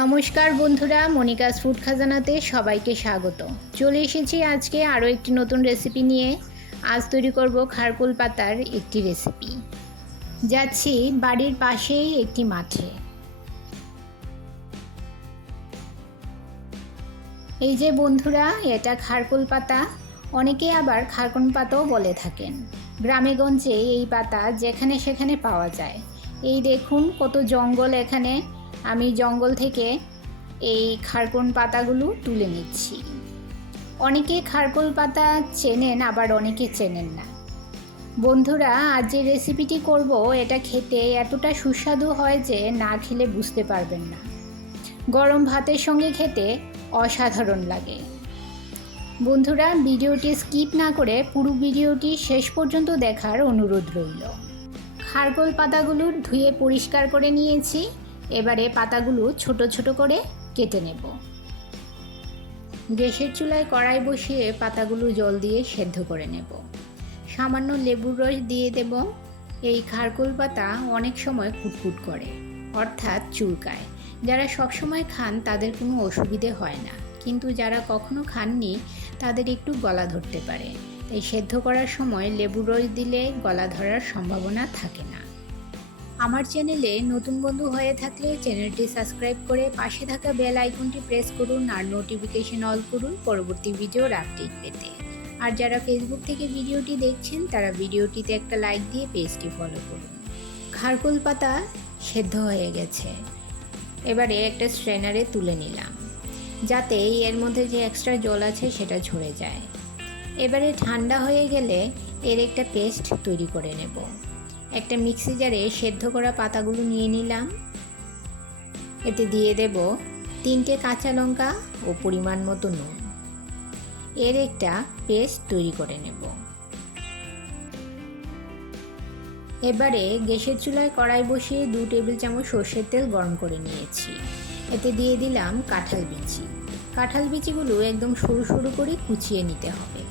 নমস্কার বন্ধুরা, Monica's food খাজানাতে সবাইকে স্বাগত। চলে এসেছি আজকে আরও একটি নতুন রেসিপি নিয়ে। আজ তৈরি করব খারকুল পাতার একটি রেসিপি। যাচ্ছি বাড়ির পাশেই একটি মাঠে। এই যে বন্ধুরা, এটা খারকুল পাতা, অনেকে আবার খারকুল পাতাও বলে থাকেন। গ্রামেগঞ্জে এই পাতা যেখানে সেখানে পাওয়া যায়। এই দেখুন কত জঙ্গল এখানে। আমি জঙ্গল থেকে এই খারকুল পাতাগুলো তুলে নিচ্ছি। অনেকে খারকুল পাতা চেনেন, আবার অনেকে চেনেন না। বন্ধুরা, আজ যে রেসিপিটি করব এটা খেতে এতটা সুস্বাদু হয় যে না খেলে বুঝতে পারবেন না। গরম ভাতের সঙ্গে খেতে অসাধারণ লাগে। বন্ধুরা, ভিডিওটি স্কিপ না করে পুরো ভিডিওটি শেষ পর্যন্ত দেখার অনুরোধ রইল। খারকুল পাতাগুলো ধুয়ে পরিষ্কার করে নিয়েছি। এবারে পাতাগুলো ছোট ছোট করে কেটে নেব। গ্যাসের চুলায় কড়াই বসিয়ে পাতাগুলো জল দিয়ে সেদ্ধ করে নেব। সামান্য লেবুর রস দিয়ে দেব। এই খারকুল পাতা অনেক সময় কুটকুট করে, অর্থাৎ চুলকায়। যারা সবসময় খান তাদের কোনো অসুবিধে হয় না, কিন্তু যারা কখনো খাননি তাদের একটু গলা ধরতে পারে। তাই সেদ্ধ করার সময় লেবুর রস দিলে গলা ধরার সম্ভাবনা থাকে না। আমার চ্যানেলে নতুন বন্ধু হয়ে থাকলে চ্যানেলটি সাবস্ক্রাইব করে পাশে থাকা বেল আইকনটি প্রেস করুন আর নোটিফিকেশন অল করুন পরবর্তী ভিডিওর আপডেট পেতে। আর যারা ফেসবুক থেকে ভিডিওটি দেখছেন তারা ভিডিওটিতে একটা লাইক দিয়ে পেজটি ফলো করুন। খারকুল পাতা সেদ্ধ হয়ে গেছে। এবারে একটা স্ট্রেনারে তুলে নিলাম, যাতে এর মধ্যে যে এক্সট্রা জল আছে সেটা ঝরে যায়। এবারে ঠান্ডা হয়ে গেলে এর একটা পেস্ট তৈরি করে নেব। একটা মিক্সি জারে সেদ্ধ করা পাতাগুলো নিয়ে নিলাম। এতে দিয়ে দেব 3টে কাঁচা লঙ্কা ও পরিমাণ মতো নুন। এর একটা পেস্ট তৈরি করে নেব। এবারে গ্যাসের চুলায় কড়াই বসিয়ে 2 টেবিল চামচ সর্ষের তেল গরম করে নিয়েছি। এতে দিয়ে দিলাম কাঁঠাল বিচি। কাঁঠাল বিচিগুলো একদম সরু সরু করে কুচিয়ে নিতে হবে।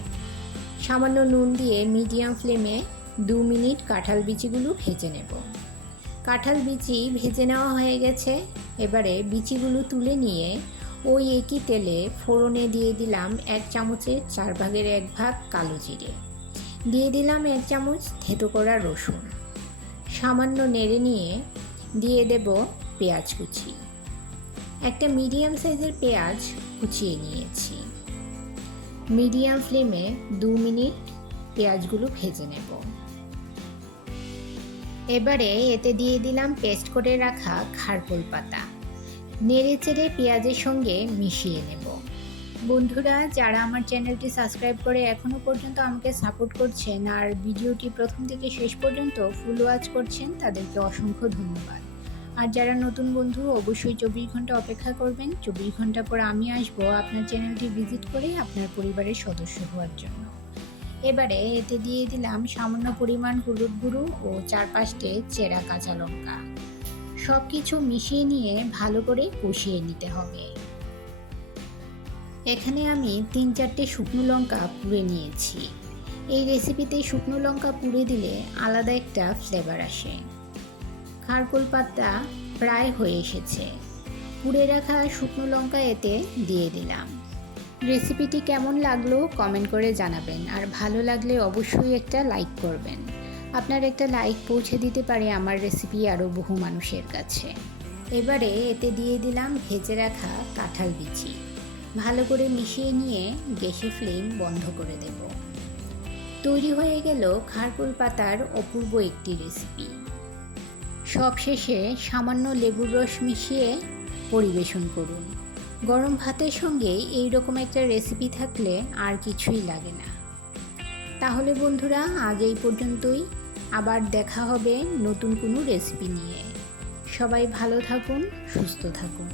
সামান্য নুন দিয়ে মিডিয়াম ফ্লেমে 2 মিনিট কাঁঠাল বিচিগুলো ভেজে নেব। কাঁঠাল বিচি ভেজে নেওয়া হয়ে গেছে। এবারে বিচিগুলো তুলে নিয়ে ওই একই তেলে ফোড়নে দিয়ে দিলাম 1 চামচের 4 ভাগের 1 ভাগ কালো জিরে। দিয়ে দিলাম 1 চামচ থেতো করা রসুন। সামান্য নেড়ে নিয়ে দিয়ে দেব পেঁয়াজ কুচি। একটা মিডিয়াম সাইজের পেঁয়াজ কুচিয়ে নিয়েছি। মিডিয়াম ফ্লেমে 2 মিনিট পেঁয়াজগুলো ভেজে নেব। এবারে এতে দিয়ে দিলাম পেস্ট করে রাখা খারকুল পাতা। নেড়ে চেড়ে পেঁয়াজের সঙ্গে মিশিয়ে নেব। বন্ধুরা, যারা আমার চ্যানেলটি সাবস্ক্রাইব করে এখনও পর্যন্ত আমাকে সাপোর্ট করছেন আর ভিডিওটি প্রথম থেকে শেষ পর্যন্ত ফুল ওয়াচ করছেন, তাদেরকে অসংখ্য ধন্যবাদ। আর যারা নতুন বন্ধু, অবশ্যই 24 ঘন্টা অপেক্ষা করবেন। 24 ঘন্টা পর আমি আসবো আপনার চ্যানেলটি ভিজিট করে আপনার পরিবারের সদস্য হওয়ার জন্য। এবারে এতে দিয়ে দিলাম সামান্য পরিমাণ হলুদ গুঁড়ো ও 4-5টে চেরা কাঁচা লঙ্কা। সব কিছু মিশিয়ে নিয়ে ভালো করে কষিয়ে নিতে হবে। এখানে আমি 3-4টে শুকনো লঙ্কা পুড়ে নিয়েছি। এই রেসিপিতে শুকনো লঙ্কা পুড়ে দিলে আলাদা একটা ফ্লেভার আসে। খারকুল পাতা প্রায় হয়ে এসেছে। পুড়ে রাখা শুকনো লঙ্কা এতে দিয়ে দিলাম। রেসিপিটি কেমন লাগলো কমেন্ট করে জানাবেন, আর ভালো লাগলে অবশ্যই একটা লাইক করবেন। আপনার একটা লাইক পৌঁছে দিতে পারে আমার রেসিপি আরও বহু মানুষের কাছে। এবারে এতে দিয়ে দিলাম ভেজে রাখা কাঁঠাল বিচি। ভালো করে মিশিয়ে নিয়ে গ্যাসের ফ্লেম বন্ধ করে দেব। তৈরি হয়ে গেল খারকুল পাতার অপূর্ব একটি রেসিপি। সবশেষে সামান্য লেবুর রস মিশিয়ে পরিবেশন করুন। গরম ভাতের সঙ্গে এই রকম একটা রেসিপি থাকলে আর কিছুই লাগে না। তাহলে বন্ধুরা, আজ এই পর্যন্তই। আবার দেখা হবে নতুন কোনো রেসিপি নিয়ে। সবাই ভালো থাকুন, সুস্থ থাকুন।